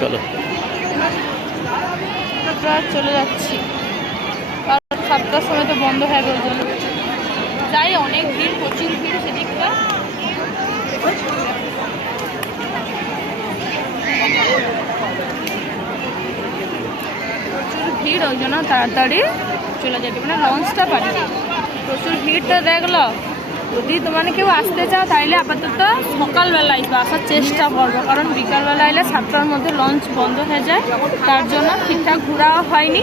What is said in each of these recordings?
চলো চলে যাচ্ছি, কারণ 7টার সময় তো বন্ধ হয়ে গেল। যাই, অনেক ভিড়, প্রচুর ভিড় সেদিকটা। প্রচুর ভিড়, ওই জন্য তাড়াতাড়ি চলে যেতে মানে লঞ্চটা পারি। প্রচুর ভিড়টা দেখলো। যদি তোমার কেউ আসতে চাও তাইলে আপাতত সকালবেলা আসার চেষ্টা করবো, কারণ বিকালবেলা এলে 7টার মধ্যে লঞ্চ বন্ধ হয়ে যায়, তার জন্য ঠিকঠাক ঘোরাও হয়নি।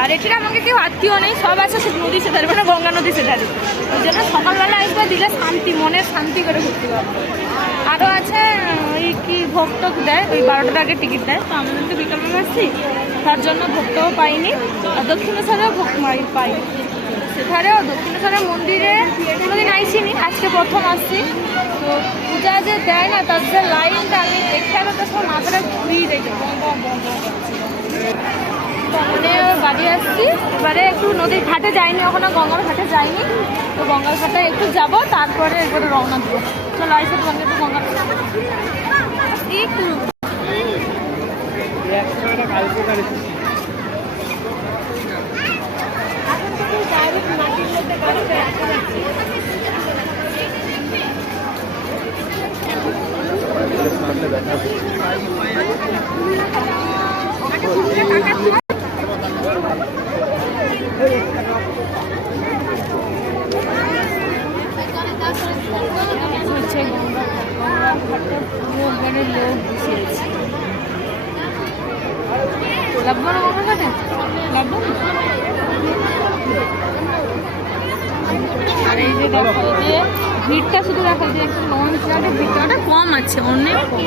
আর এটির আমাকে কেউ আত্মীয় নেই, সব আছে সে নদী সেধারে, মানে গঙ্গা নদী সেধারে। ওই জন্য সকালবেলা আসবে, দিলে শান্তি, মনে শান্তি করে ঘুরতে পারবো। আরও আছে ওই কি ভোগ দেয়, ওই 12টার আগে টিকিট দেয়, তো আমি কিন্তু বিকালবেলা আসছি, তার জন্য ভোগটাও পাইনি। আর দক্ষিণেশ্বরেও ভোগ পাই, সেখানেও দক্ষিণেশ্বরের মন্দিরে কোনোদিন আইসিনি, আজকে প্রথম আসছি। তো পূজা যে দেয় না, তার যে লাইনটা আমি দেখতে হবে, তো সব মাথাটা ঘুরিয়ে দেখি। মানে বাড়ি আসছি, এবারে একটু নদীর ঘাটে যাইনি, ওখানে গঙ্গার ঘাটে যাইনি, তো গঙ্গার ঘাটে একটু যাবো, তারপরে একবারে রওনা দেবো। চলো আইসে তোমাকে একটু গঙ্গা একটু মাটির মধ্যে গাছটা রাখা যাচ্ছে। লোক বসেছে, লাগবো না গঙ্গা ঘাটে, লাগবো। আর এই যে দেখো, যে ভিড়টা শুধু দেখো, যে একটু লঞ্চ ঘাটে ভিড়টা কম আছে, অনেক কম।